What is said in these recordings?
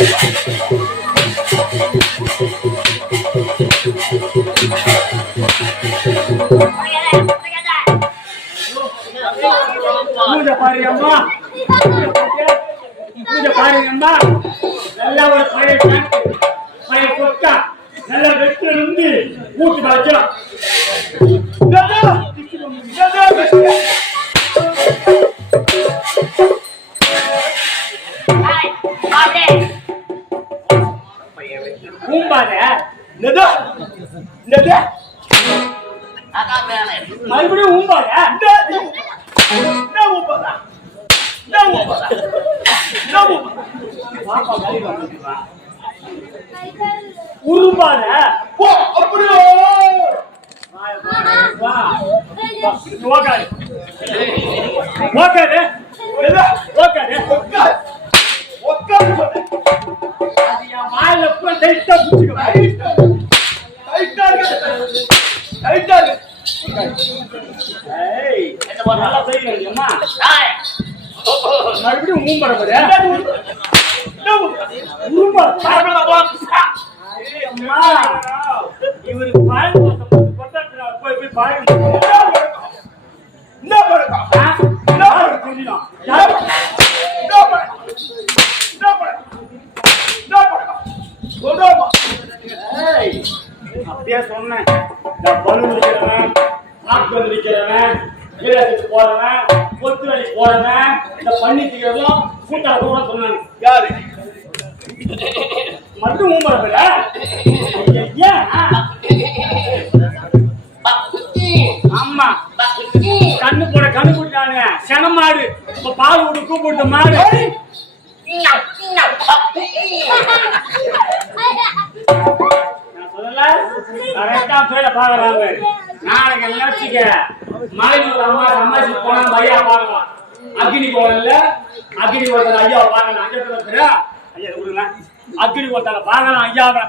watching. ஊம்பாத நெதா நெதா மறுபடியும் ஊம்பாத. என்ன? ஊம்பாதா? என்ன ஊம்பாதா? என்ன ஊம்பாதா? அப்படியோ வா வா. ஓகாது ஓகாது ஓகாது ஒக்காது ஒக்காது அது என் வாயில போய் டைட்டா புடிச்சுக்கோ டைட்டா டைட்டா ஏய் மறுபடியும் ஊம்பர இவருக்கு போய் போய் பாருங்க என்ன பழக்கம் என்ன அப்படியே சொன்னேன். நான் பலூன் விற்கிறவன் நாக்கு வீரத்துக்கு போறவன் கொத்து வேலை போறவன் இந்த பண்ணி கூட்டாள கூட சொன்னாங்க. யாரு? மட்டும் ஊம்புறதுல ஆமா. கண்ணு போட கண்ணு போட்டாங்க செனமாடு. இப்ப பால் விட்டு கூப்பிட்டு மாடு. நான் சொல்லல கரெக்டா பேட பாக்குறாங்க நாளைக்கு அம்மா சமாசி போனா பையா அக்னி கோவில்ல அக்னி கோத்தல ஐயா பார்க்கணும் அஞ்சு ஐயா கொடுங்க. அக்னி கோத்தல பார்க்கலாம் ஐயாவை.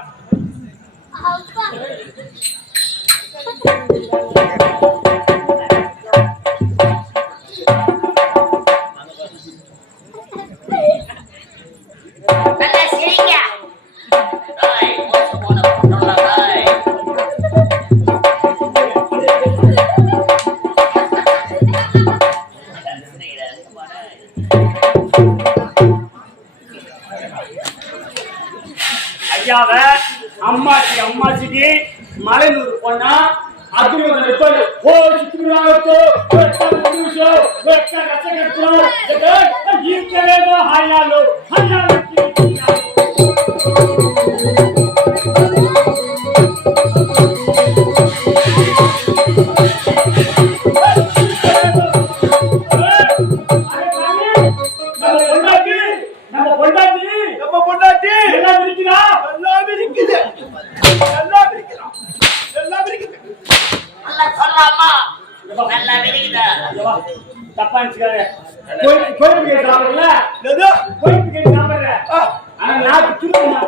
ஐயாவ அம்மாச்சி அம்மாச்சிக்கு மலைநூறு பொண்ணா அக்னி கோத்தல ஓ சுத்துறாங்கோ வெட்ட முடிச்சோ வெட்ட கச்சகட்டோ இருக்கவேதோ ஹையாலோ ஹையாலோ நல்லா விரிக்குதா தப்பா நினைச்சுக்காத. கோயில் பிரியாணி சாப்பிடல? கோயில் பிரியாணி சாப்பிடுற ஆனா நாக்கு துருமா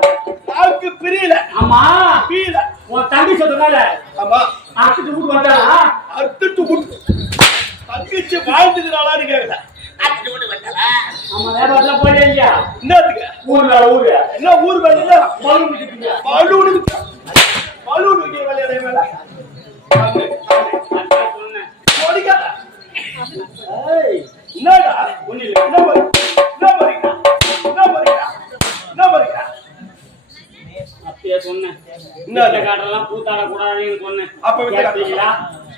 நாக்கு பிரியல. ஆமா பீல. உன் தம்பி சொன்னதால ஆமா. அச்சுட்டு வீட்டு வந்தாளா அறுத்துட்டு விட்டு தங்கச்சி வாழ்ந்துக்கிறாளான்னு கேக்குற அத்து விட்டு வந்தல ஆமா வியாபாரத்துல போயிட்டே இல்லையா என்னத்துக்கு ஊர்ல ஊரு என்ன ஊர் வேலையில பலூன். பலூன் பலூன் வைக்கிற வேலையில வேலை?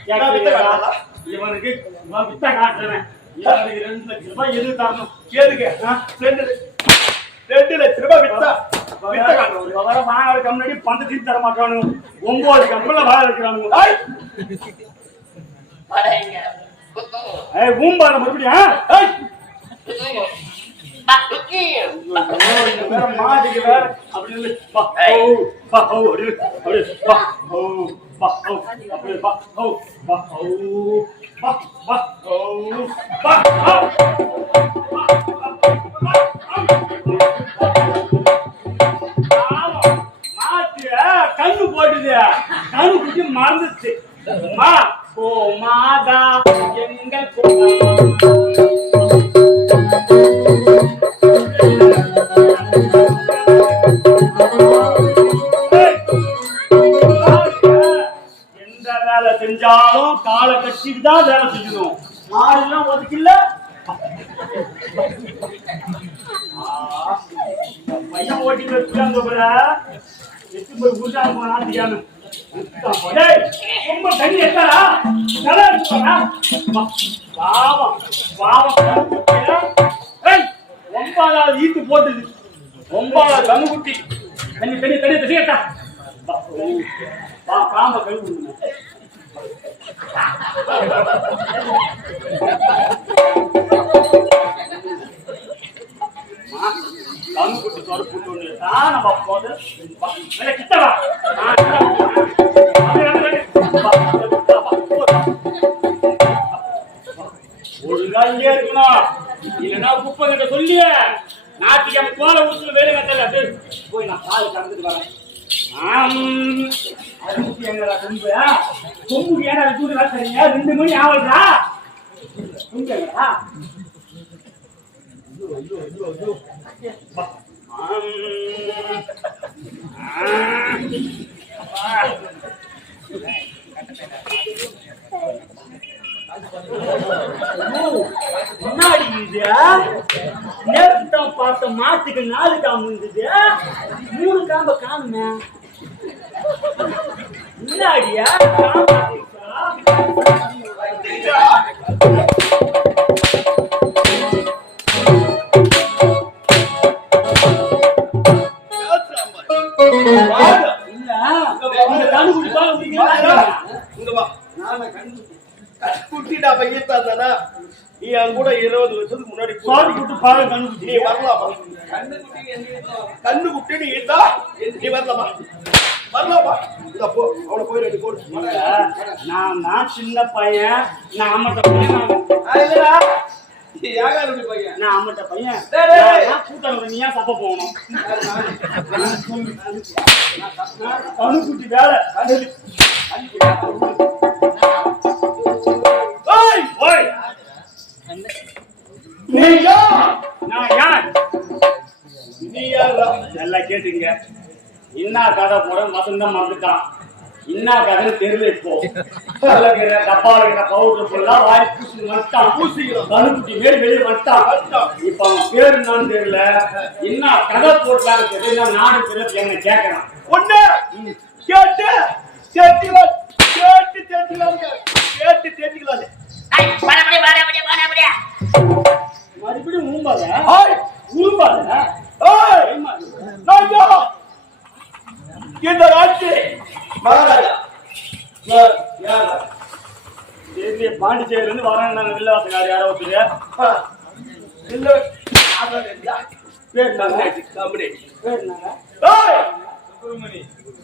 இவனுக்கு இவன் வித்த காட்டுறேன் இவனுக்கு ரெண்டு லட்சம் ரூபாய் எது தரணும் ஏதுக்கு ரெண்டு ரெண்டு லட்சம் ரூபாய் வித்தா வித்த காட்டுறோம் விவரம் வாங்குறதுக்கு முன்னாடி பந்தத்தையும் தர மாட்டானுங்க ஒன்பது கம்பெனில வாழ குத்து ஏய் ஊம்பாத மறுபடியும் கண்ணு போட்டுது. கண்ணு குட்டி மறந்துச்சு. மா ஓ மாதா எங்கள் பாவம் பாவம் ஏய் ஒன்பதாவது ஈத்து போட்டுது ஒன்பதாவது கண்ணுக்குட்டி தண்ணி தண்ணி தண்ணி தண்ணி பாம்ப கழுவு கண்ணுக்குட்டி சொரு தான் நம்ம போது கிட்ட ஒழுங்கா இங்கே இருக்கணும் இல்லைன்னா குப்பை கிட்ட சொல்லிய. நாட்டியம் கோல உசுல வேலை கட்டல அது போய் நான் பால் கறந்துட்டு வரேன். ஆம். அறுபத்தி எங்கடா கொம்பு கொம்பு ஏடா தூண்டு சரிங்க ரெண்டு மணி ஆவல்டா கொம்பு எங்கடா முன்னாடி இது நேற்று தான் பார்த்த மாட்டுக்கு நாலு காம்பு இருந்தது. மூணு காம்ப காணுமே. முன்னாடியா? காம்பு பாரு கண்ணு நீ வரலாமா? கண்ணு குட்டி நீ இருந்தா நீ வரலாமா? வரலாமா? இந்த போ. அவனை போய் ரெண்டு போடு. நான் நான் சின்ன பையன். நான் அம்மட்ட பையன். நான் நான் அம்மட்ட பையன். கூட்டம் நீ ஏன் சப்ப போகணும். கணுக்குட்டி வேலை நீ யார் நான் யார்? நீ யாரா நல்லா கேட்டுங்க. இன்னா கதை போட வசந்தம் மறந்துட்டான் இன்னா கதைன்னு தெரியல இப்போ. கலக்கிற டப்பால இருக்கிற பவுடர் ஃபுல்லா வாரி பூசி வந்துட்டான். பூசிக்கிறோம். கணுக்குட்டி மேல் வெளியே வந்துட்டான். வந்துட்டான். இப்ப அவன் பேர் என்னன்னு தெரியல. என்ன கதை போட்டான்னு தெரியல நானும் தெரியல என்ன கேட்கறான். ஒண்ணு கேட்டு சேர்த்துக்கலாம். கேட்டு சேர்த்துக்கலாம் கேட்டு சேர்த்துக்கலாம் மறுபடியும் ஊம்பாத? ஊம்பாத? இந்த ராட்சி மகாராஜா. பாண்டிச்சேரியில இருந்து வரேன் நாங்க வில்லவாசக்கார யாரோ ஒருத்தர். இல்ல. பேர் கம்பெனி. பேர்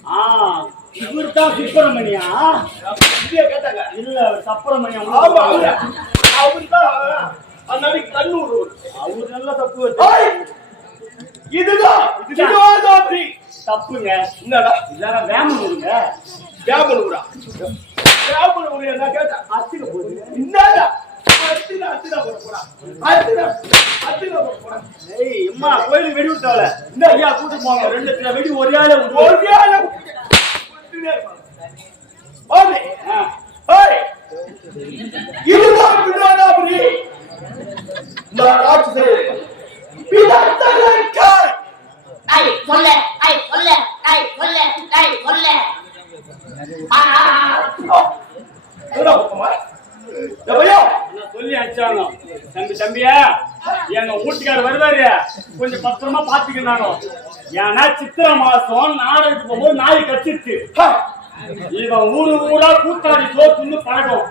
ஆ இவர் தான் சுப்பிரமணியா கேட்டாங்க. இல்ல சப்பிரமணியம் ஆமா அவரு. அவருதான் நல்ல தப்பு வச்சு. ஏய், இதுதான்! இதுதான். தாத்ரி. தப்புங்க. என்னடா? இல்லன்னா வேமன் விடுங்க வியாபனூரா வியாபனூர் என்ன கேட்டா? போகுது என்னடா? அத்தினா அத்தினா போட போறா அத்தினா அத்தினா போட போறா ஏய் அம்மா கோயிலுக்கு வெடி விட்டாவல இந்த ஐயா கூட்டு போங்க. ரெண்டு கிலோ வெடி ஒரே ஆளே ஒரியால குட்டினே ஓமே ஆ. ஏய் இதுதான் வினோதாபுரி நான் ராட்சசே பிதத்தலக்காய் சொல்லி தம்பி தம்பியா எங்க வீட்டுக்காரர் வருவாரு கொஞ்சம் பத்திரமா பாத்துக்கிறாங்க ஏன்னா சித்திரை மாசம் நாடகத்துக்கு போகும்போது நாய் கச்சிச்சு இவன் ஊரு ஊரா கூத்தாடி சோத்துன்னு பழக்கம்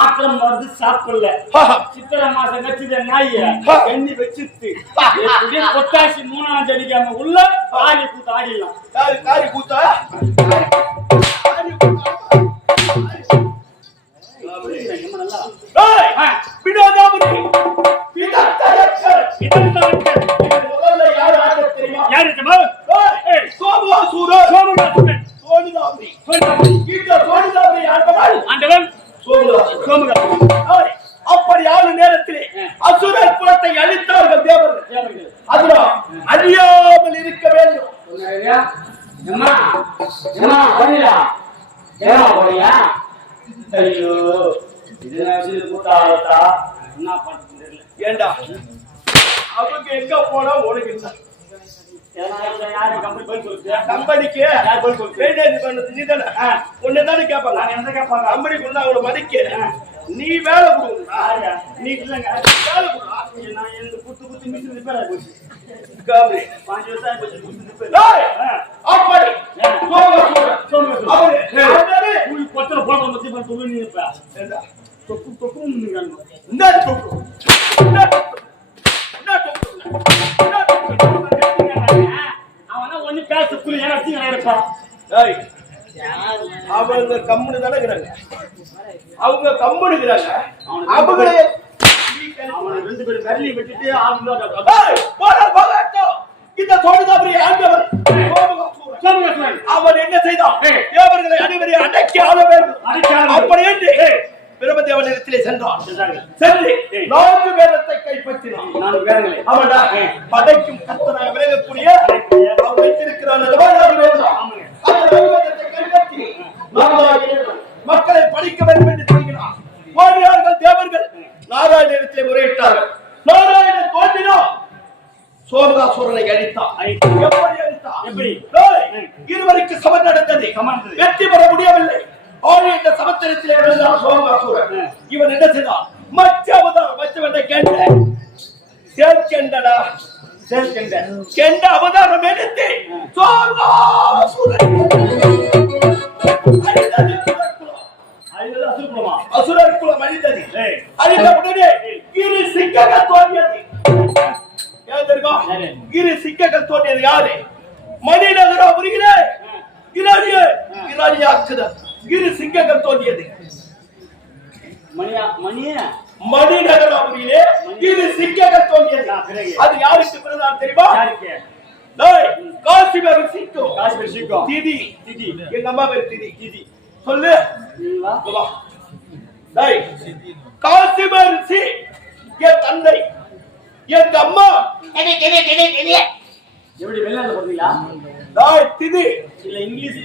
மாத்திரம் மருந்து சாப்பிடல. சித்திரை மாசம் கச்சித நாய் எண்ணி வச்சிட்டு எப்படி பொட்டாசி மூணாம் அடிக்காம உள்ள ஆடி கூத்து ஆடிடலாம். காரி காரி கூத்தா சோமவாசூரர் சோமுகாசுரன். ஏய், அப்படி ஆளும் நேரத்திலே அசுரர் குலத்தை அழித்தார்கள் தேவர்கள் தேவர்கள். அதனால் அழியாமல் இருக்க வேண்டும் சொன்னாருயா? எம்மா, எம்மா, போறியா? ஏம்மா போறியா? ஐயோ, இது நான் இது கூட்டாளத்தா. என்ன பண்றது தெரியல. ஏண்டா அவங்க எங்க போனா உனக்கு என்ன யாரு யாரு கம்பெனி போய் சொல்லுச்சு? கம்பெனிக்கு யார் போய் சொல்லுச்சு? மெயின்டெனன்ஸ் பண்ணது நீ தானே ஆ. உன்னை தானே கேட்பாங்க நான் என்ன கேட்பாங்க? கம்பெனிக்கு வந்து அவங்கள மதிக்க ஆ. நீ வேலை கொடுக்கணும் யாருயா? நீ இல்லைங்க. வேலை கொடுக்கணும் நான் எனக்கு குத்து குத்து மிஷின் ரிப்பேர் ஆகி போச்சு. கம்பெனி பாஞ்சு வருஷம் ஆகி போச்சு, மிஷின் ரிப்பேர். ஏய், ஆ. அப்படி சோமவாசூரர் சோமுகாசுரன். அவரு ஏய், அவரு உனக்கு கொத்தரை போடுற மத்தி பண்ணி தொழில் நீ இருப்ப. ஏண்டா, தொக்கு தொக்கும் நின்னுக்கிறானுங்க. என்ன தொக்கு? என்ன தொக்கு? என்ன தொக்கு? என்ன தொக்கு? அவனா ஒண்ணு பேச புள்ளி இருப்பான் அவங்க கம்முனு தானே இருக்கிறாங்க அவங்க கம்முனு இருக்கிறாங்க அவங்களே ரெண்டு பேரும் விட்டுட்டு ஆளுங்க ஏய், போடா, போகட்டும். இந்த சோழதாபுரி ஆண்டவர். அவன் என்ன செய்தான். தேவர்களை அனைவரை அடக்கி ஆள வேண்டும். அப்படி என்று பிரம்மதேவனிடத்திலே சென்றான். சென்று. நான்கு வேதத்தை கைப்பற்றினான் ஏய். படைக்கும் கத்தனாக விலகக்கூடிய அவன் வைத்திருக்கிறான் அல்லவா இருவருக்கு சமன் நடந்தது. வெற்றி பெற முடியவில்லை. இந்த சமத்திரத்தில் இருந்தான் சோமகாசூரன் ஆ. இவன் என்ன செய்தான்? மச்ச அவதாரம் மச்சவனை கெண்ட சேர்க்கெண்டடா சேர்க்கின்ற கெண்ட. அவதாரம் எடுத்து சோமகாசூரன் அழித்தது குலக்குலம். அழிந்தது அசுரகுலமா அசுரர் குலம் அழிந்தது. ஏய் அழிந்த உடனே இரு சிங்கங்கள் தோன்றியது. ஏன் தெரியுமா? யாரு? இரு சிங்கங்கள் தோன்றியது யாரு? மணிநகரா புரிகிறே? இராணிய இராணியாக்குதல் இரு சிங்கங்கள் தோன்றியது. மணியா மணியா? மணிநகராபுரியிலே இரு சிங்கங்கள் தோன்றியது? அது யாருக்கு பிறந்தான் தெரியுமா? யாருக்கு? டேய், காசிமேரு சிங்கம் காஷ்மீர் சீக்கம் திதி. திதி. எங்க அம்மா பேர் திதி. திதி. சொல்லு. வா. டேய், காசிமேரு சி என் தந்தை எங்க அம்மா. திதி திதி எப்படி வெளிநாட்டுல போறீங்களா டேய், திதி. இல்ல இங்கிலீஷ்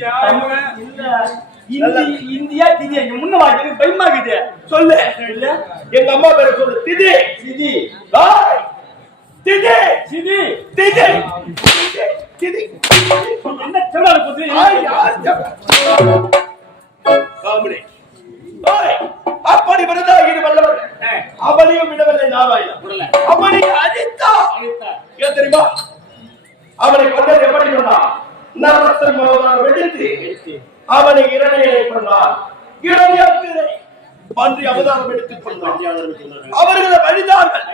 இல்ல இந்தியா திதி. முன்ன வாக்கிட்டு பயமா இருக்குது? சொல்லு. இல்ல. எங்க அம்மா பேரை சொல்லு. திதி. திதி. டேய், திதி. திதி. திதி. திதி. என்ன தமிழ் போது காமெடி. அப்படி விருதாகிரி வல்லவர். அவனையும் விடவில்லை. அவனை அழித்தா. ஏன் தெரியுமா? அவனை கொண்டது எப்படி கொண்டான்? நரசன் மோகனார் வெடித்து அவனை இரணையை கொண்டார் இரணையாக்கு பன்றி அவதாரம் எடுத்துக் கொண்டான். அவர்களை வழிதார்கள்